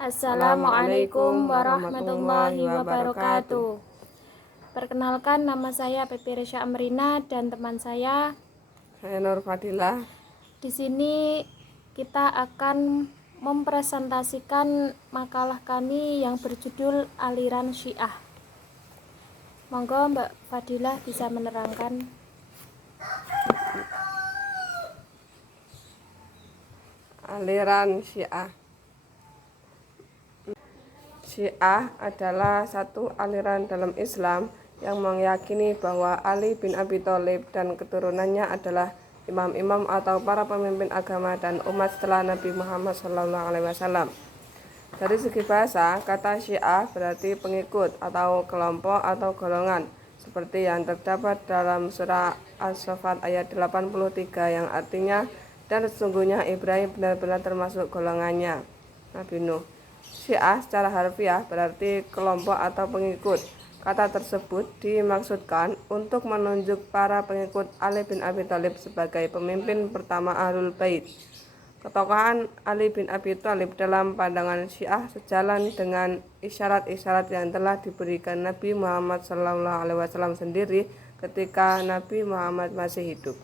Assalamualaikum warahmatullahi wabarakatuh. Perkenalkan, nama saya Pepi Resya Amrina dan teman saya Nur Fadilah. Di sini kita akan mempresentasikan makalah kami yang berjudul Aliran Syiah. Monggo Mbak Fadilah bisa menerangkan. Aliran Syiah. Syiah adalah satu aliran dalam Islam yang meyakini bahwa Ali bin Abi Thalib dan keturunannya adalah imam-imam atau para pemimpin agama dan umat setelah Nabi Muhammad SAW. Dari segi bahasa, kata Syiah berarti pengikut atau kelompok atau golongan, seperti yang terdapat dalam surah As-Saffat ayat 83 yang artinya, dan sesungguhnya Ibrahim benar-benar termasuk golongannya Nabi Nuh. Syiah secara harfiah berarti kelompok atau pengikut. Kata tersebut dimaksudkan untuk menunjuk para pengikut Ali bin Abi Thalib sebagai pemimpin pertama Ahlul Bait. Ketokohan Ali bin Abi Thalib dalam pandangan Syiah sejalan dengan isyarat-isyarat yang telah diberikan Nabi Muhammad SAW sendiri ketika Nabi Muhammad masih hidup.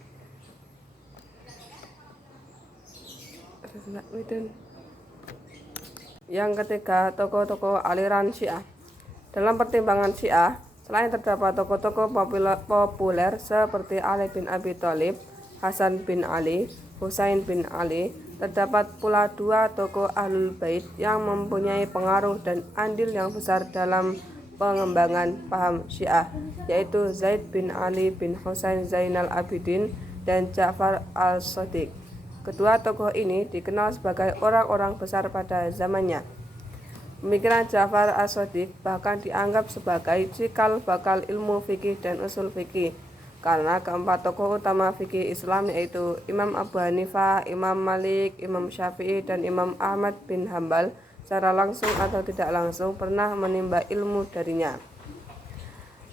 Yang ketiga, tokoh-tokoh aliran Syiah. Dalam pertimbangan Syiah, selain terdapat tokoh-tokoh populer seperti Ali bin Abi Thalib, Hasan bin Ali, Husain bin Ali, terdapat pula dua tokoh Ahlul Bait yang mempunyai pengaruh dan andil yang besar dalam pengembangan paham Syiah, yaitu Zaid bin Ali bin Husain Zainal Abidin dan Ja'far al-Shadiq. Kedua tokoh ini dikenal sebagai orang-orang besar pada zamannya. Pemikiran Ja'far al-Shadiq bahkan dianggap sebagai cikal bakal ilmu fikih dan usul fikih, karena keempat tokoh utama fikih Islam yaitu Imam Abu Hanifah, Imam Malik, Imam Syafi'i, dan Imam Ahmad bin Hambal secara langsung atau tidak langsung pernah menimba ilmu darinya.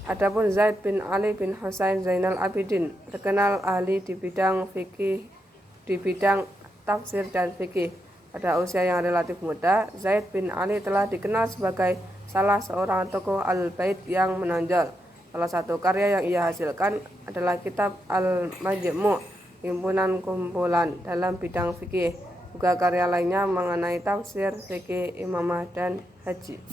Adapun Zaid bin Ali bin Husain Zainal Abidin terkenal ahli di bidang fikih, di bidang tafsir dan fikih. Pada usia yang relatif muda, Zaid bin Ali telah dikenal sebagai salah seorang tokoh Al-Bait yang menonjol. Salah satu karya yang ia hasilkan adalah kitab Al-Majmu', himpunan kumpulan dalam bidang fikih. Juga karya lainnya mengenai tafsir, fikih, imamah, dan haji.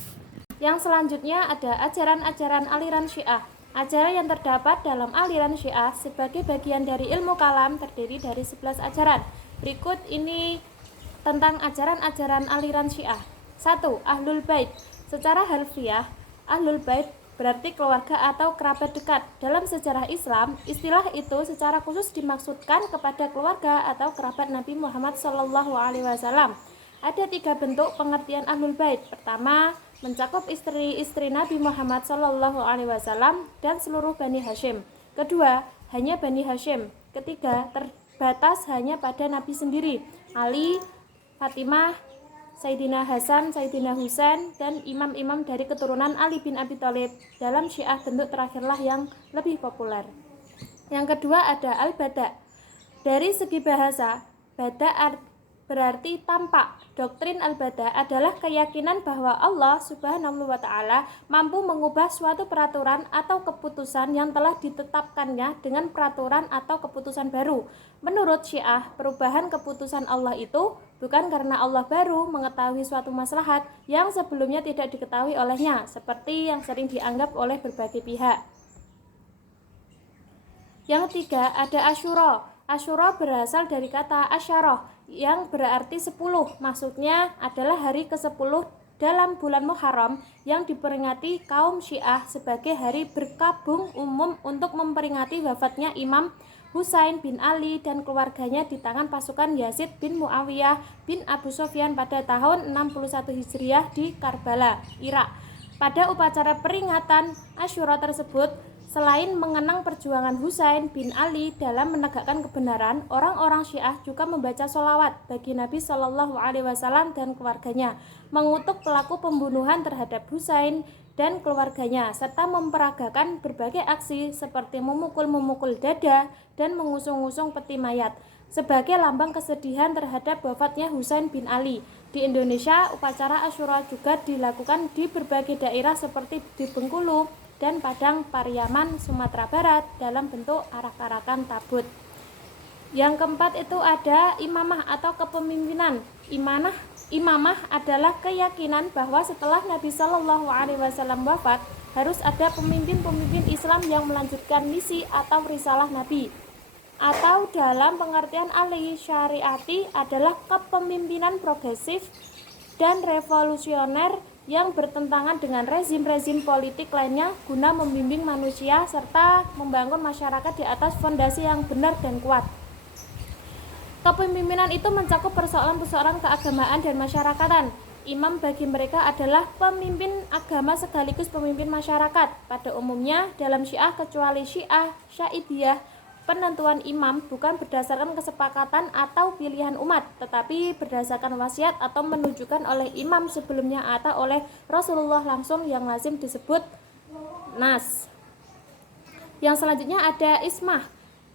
Yang selanjutnya ada ajaran-ajaran aliran Syiah. Ajaran yang terdapat dalam aliran Syiah sebagai bagian dari ilmu kalam terdiri dari 11 ajaran. Berikut ini tentang ajaran-ajaran aliran Syiah. 1. Ahlul Bait. Secara harfiah, Ahlul Bait berarti keluarga atau kerabat dekat. Dalam sejarah Islam, istilah itu secara khusus dimaksudkan kepada keluarga atau kerabat Nabi Muhammad SAW. Ada 3 bentuk pengertian Ahlul Bait. Pertama, mencakup istri-istri Nabi Muhammad SAW dan seluruh Bani Hashim. Kedua, hanya Bani Hashim. Ketiga, terbatas hanya pada Nabi sendiri, Ali, Fatimah, Sayyidina Hasan, Sayyidina Husain, dan imam-imam dari keturunan Ali bin Abi Thalib. Dalam Syiah, bentuk terakhirlah yang lebih populer. Yang kedua ada al-bada'. Dari segi bahasa, bada' berarti tampak. Doktrin al-bada' adalah keyakinan bahwa Allah Subhanahu wa Ta'ala mampu mengubah suatu peraturan atau keputusan yang telah ditetapkannya dengan peraturan atau keputusan baru. Menurut Syiah, perubahan keputusan Allah itu bukan karena Allah baru mengetahui suatu maslahat yang sebelumnya tidak diketahui olehnya, seperti yang sering dianggap oleh berbagai pihak. Yang ketiga ada Asyura. Asyura berasal dari kata asyarah yang berarti 10. Maksudnya adalah hari ke-10 dalam bulan Muharram yang diperingati kaum Syiah sebagai hari berkabung umum untuk memperingati wafatnya Imam Husain bin Ali dan keluarganya di tangan pasukan Yazid bin Muawiyah bin Abu Sufyan pada tahun 61 Hijriah di Karbala, Irak. Pada upacara peringatan Asyura tersebut, selain mengenang perjuangan Husain bin Ali dalam menegakkan kebenaran, orang-orang Syiah juga membaca sholawat bagi Nabi SAW dan keluarganya, mengutuk pelaku pembunuhan terhadap Husain dan keluarganya, serta memperagakan berbagai aksi seperti memukul-memukul dada dan mengusung-usung peti mayat sebagai lambang kesedihan terhadap wafatnya Husain bin Ali. Di Indonesia, upacara Asyura juga dilakukan di berbagai daerah seperti di Bengkulu dan Padang Pariaman, Sumatera Barat dalam bentuk arak-arakan tabut. Yang keempat itu ada imamah atau kepemimpinan. Imamah adalah keyakinan bahwa setelah Nabi Shallallahu Alaihi Wasallam wafat, harus ada pemimpin-pemimpin Islam yang melanjutkan misi atau risalah Nabi. Atau dalam pengertian ahli syariati adalah kepemimpinan progresif dan revolusioner yang bertentangan dengan rezim-rezim politik lainnya guna membimbing manusia serta membangun masyarakat di atas fondasi yang benar dan kuat. Kepemimpinan itu mencakup persoalan-persoalan keagamaan dan masyarakatan. Imam bagi mereka adalah pemimpin agama sekaligus pemimpin masyarakat. Pada umumnya dalam Syiah kecuali Syiah Syaibiyah, penentuan imam bukan berdasarkan kesepakatan atau pilihan umat, tetapi berdasarkan wasiat atau menunjukkan oleh imam sebelumnya atau oleh Rasulullah langsung yang lazim disebut nas. Yang selanjutnya ada ismah.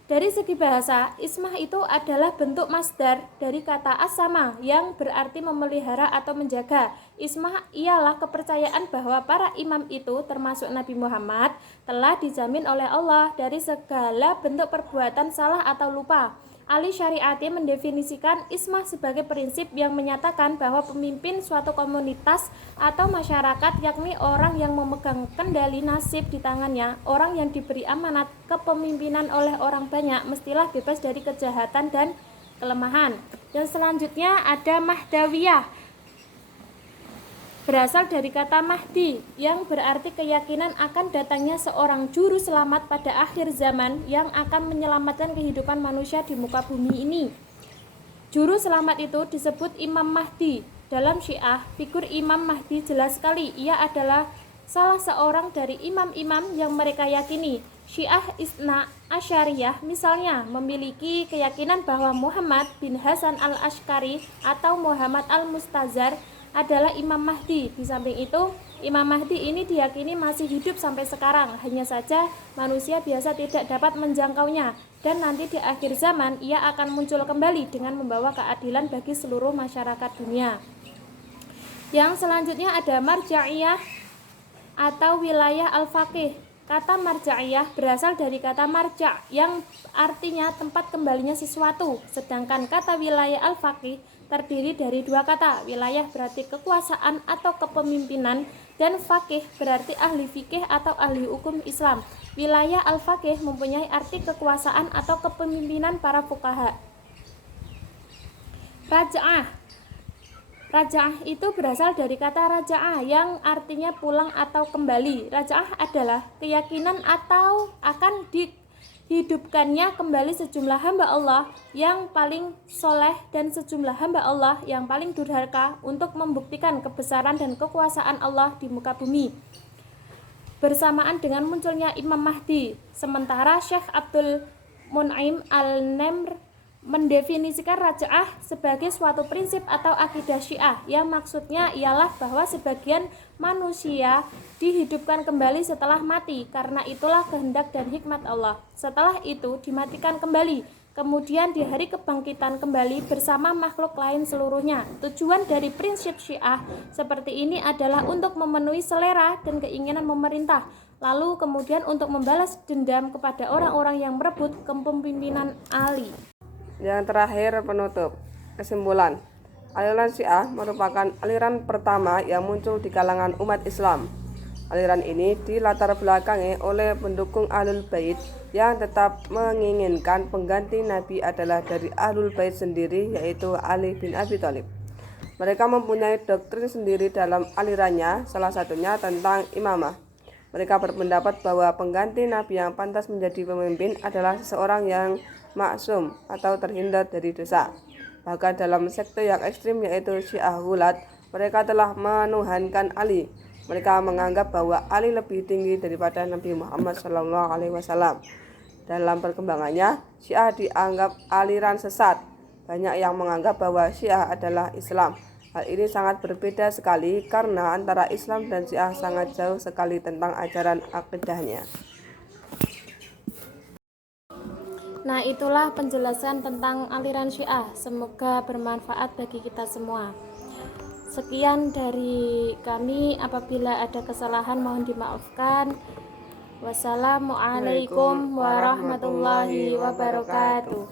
Dari segi bahasa, ismah itu adalah bentuk masdar dari kata as-sama yang berarti memelihara atau menjaga. Ismah ialah kepercayaan bahwa para imam itu termasuk Nabi Muhammad telah dijamin oleh Allah dari segala bentuk perbuatan salah atau lupa. Ahli syariati mendefinisikan ismah sebagai prinsip yang menyatakan bahwa pemimpin suatu komunitas atau masyarakat, yakni orang yang memegang kendali nasib di tangannya, orang yang diberi amanat kepemimpinan oleh orang banyak, mestilah bebas dari kejahatan dan kelemahan. Yang selanjutnya ada Mahdawiyah. Berasal dari kata Mahdi yang berarti keyakinan akan datangnya seorang juru selamat pada akhir zaman yang akan menyelamatkan kehidupan manusia di muka bumi ini. Juru selamat itu disebut Imam Mahdi. Dalam Syiah, figur Imam Mahdi jelas sekali. Ia adalah salah seorang dari imam-imam yang mereka yakini. Syiah Isna Asyariyah misalnya memiliki keyakinan bahwa Muhammad bin Hasan al-Ashqari atau Muhammad al-Mustazhar adalah Imam Mahdi. Di samping itu, Imam Mahdi ini diyakini masih hidup sampai sekarang. Hanya saja manusia biasa tidak dapat menjangkaunya, dan nanti di akhir zaman ia akan muncul kembali dengan membawa keadilan bagi seluruh masyarakat dunia. Yang selanjutnya ada Marja'iyah atau wilayah al-faqih. Kata Marja'iyah berasal dari kata marja' yang artinya tempat kembalinya sesuatu, sedangkan kata wilayah al-faqih terdiri dari dua kata. Wilayah berarti kekuasaan atau kepemimpinan, dan faqih berarti ahli fikih atau ahli hukum Islam. Wilayah al-faqih mempunyai arti kekuasaan atau kepemimpinan para fuqaha. Raja'ah. Raja'ah itu berasal dari kata raja'ah yang artinya pulang atau kembali. Raja'ah adalah keyakinan atau akan dihidupkannya kembali sejumlah hamba Allah yang paling soleh dan sejumlah hamba Allah yang paling durhaka untuk membuktikan kebesaran dan kekuasaan Allah di muka bumi bersamaan dengan munculnya Imam Mahdi. Sementara Syekh Abdul Mun'im Al-Namr mendefinisikan raja'ah sebagai suatu prinsip atau akidah Syiah yang maksudnya ialah bahwa sebagian manusia dihidupkan kembali setelah mati, karena itulah kehendak dan hikmat Allah. Setelah itu dimatikan kembali, kemudian di hari kebangkitan kembali bersama makhluk lain seluruhnya. Tujuan dari prinsip Syiah seperti ini adalah untuk memenuhi selera dan keinginan pemerintah, lalu kemudian untuk membalas dendam kepada orang-orang yang merebut kepemimpinan Ali. Yang terakhir penutup. Kesimpulan, aliran Syiah merupakan aliran pertama yang muncul di kalangan umat Islam. Aliran ini dilatar belakangi oleh pendukung Ahlul Bait yang tetap menginginkan pengganti Nabi adalah dari Ahlul Bait sendiri, yaitu Ali bin Abi Thalib. Mereka mempunyai doktrin sendiri dalam alirannya, salah satunya tentang imamah. Mereka berpendapat bahwa pengganti Nabi yang pantas menjadi pemimpin adalah seseorang yang maksum atau terhindar dari dosa. Bahkan dalam sekte yang ekstrim yaitu Syiah Ghulat, mereka telah menuhankan Ali. Mereka menganggap bahwa Ali lebih tinggi daripada Nabi Muhammad SAW. Dalam perkembangannya, Syiah dianggap aliran sesat. Banyak yang menganggap bahwa Syiah adalah Islam. Hal ini sangat berbeda sekali karena antara Islam dan Syiah sangat jauh sekali tentang ajaran akidahnya. Nah, itulah penjelasan tentang aliran Syiah. Semoga bermanfaat bagi kita semua. Sekian dari kami, apabila ada kesalahan mohon dimaafkan. Wassalamualaikum warahmatullahi wabarakatuh.